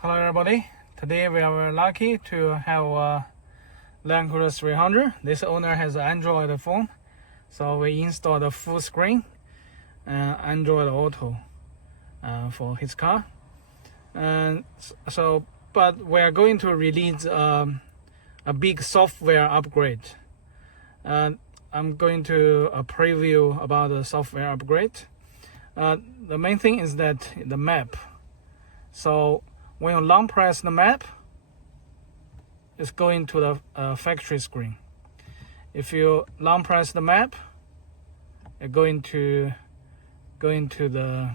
Hello everybody, today we are very lucky to have a Land Cruiser 300. This owner has an Android phone, so we installed a full screen Android Auto for his car. And but we are going to release a big software upgrade. I'm going to preview about the software upgrade. The main thing is that the map. So when you long press the map, it's going to the factory screen. If you long press the map, it's going to the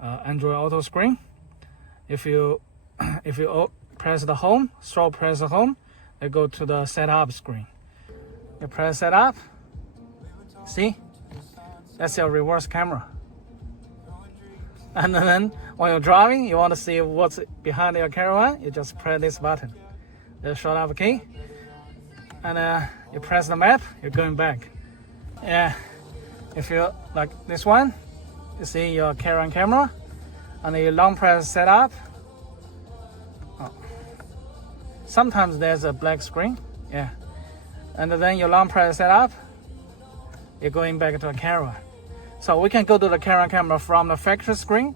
Android Auto screen. If you press the home, press the home, it go to the setup screen. You press setup. See, that's your reverse camera. And then when you're driving, you want to see what's behind your caravan, you just press this button. Just shut up key. And you press the map, you're going back. Yeah. If you like this one, you see your caravan camera, and you long press setup. Oh. Sometimes there's a black screen. Yeah. And then you long press setup, you're going back to the caravan. So we can go to the caravan camera from the factory screen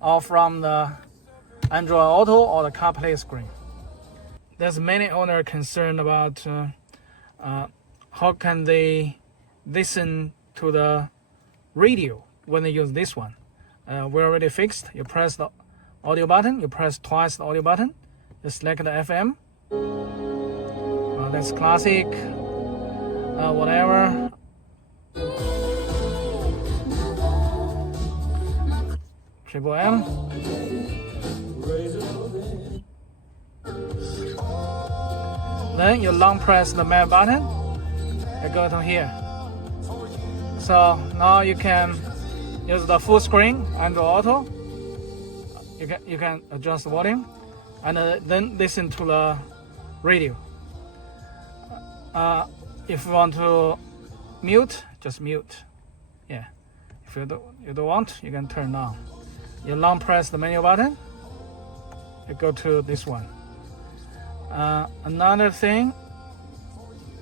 or from the Android Auto or the CarPlay screen. There's many owners concerned about how can they listen to the radio when they use this one. We already fixed. You press the audio button, you press twice the audio button, you select the FM. That's classic, whatever. Triple M. Then you long press the map button, you go to here. So now you can use the full screen Android Auto. You can adjust the volume and then listen to the radio. If you want to mute, just mute. Yeah. If you don't want, you can turn on. You long press the menu button, you go to this one. Another thing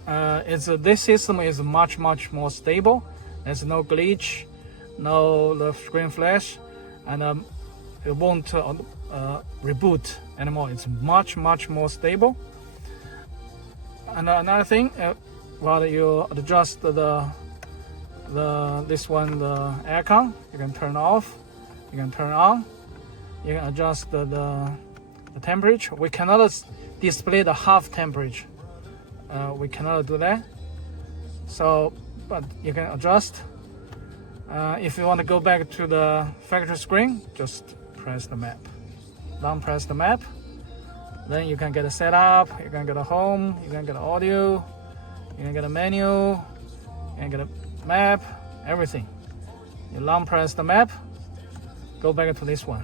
is this system is much more stable. There's no glitch, no the screen flash, and it won't reboot anymore. It's much more stable. And another thing, while you adjust the aircon, you can turn off. You can turn on. You can adjust the temperature. We cannot display the half temperature. We cannot do that. So, but you can adjust. If you want to go back to the factory screen, just press the map. Long press the map. Then you can get a setup. You can get a home. You can get audio. You can get a menu. You can get a map. Everything. You long press the map. Go back to this one.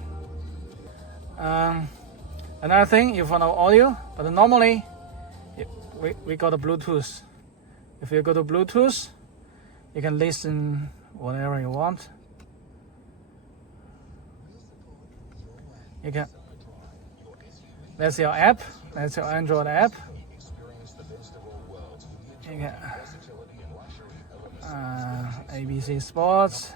Another thing, if you want audio, but normally we got a Bluetooth. If you go to Bluetooth, you can listen whatever you want. You can. That's your app. That's your Android app. You can ABC Sports.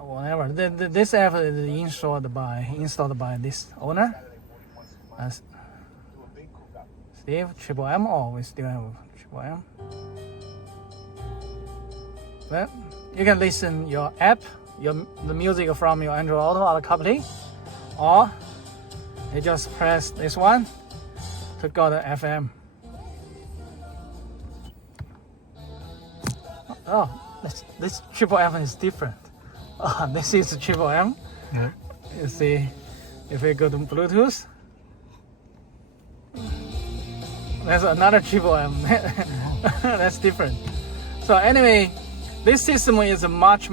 Whatever. This app is installed by this owner. Steve, Triple M, or we still have Triple M. Well, you can listen your app, the music from your Android Auto or the CarPlay, or you just press this one to go to FM. Oh, this Triple M is different. Oh, this is Triple M. Yeah. You see, if we go to Bluetooth, there's another Triple M. That's different. So anyway, this system is much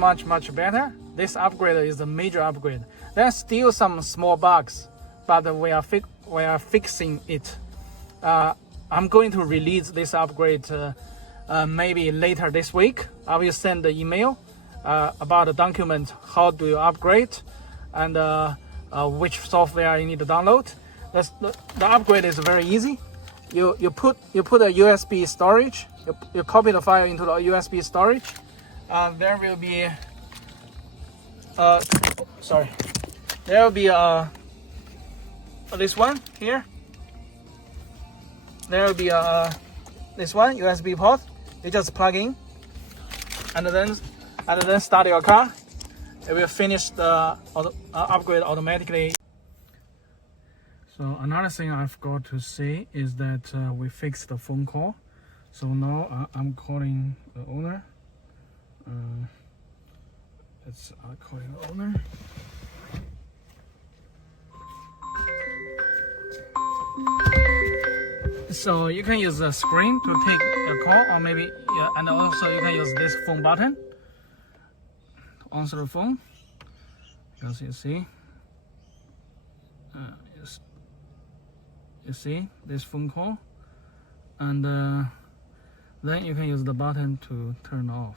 better. This upgrade is a major upgrade. There's still some small bugs, but we are fixing it. I'm going to release this upgrade maybe later this week. I will send the email about the document, how do you upgrade, and which software you need to download. The upgrade is very easy. You put a USB storage. You copy the file into the USB storage. There will be there will be this one here. There will be this one USB port. You just plug in, and then start your car. It will finish the upgrade automatically. So another thing I forgot to say is that we fixed the phone call. So now I'm calling the owner. It's calling the owner. So you can use the screen to take a call, or maybe and also you can use this phone button to answer the phone. As you see, you see this phone call, and then you can use the button to turn off.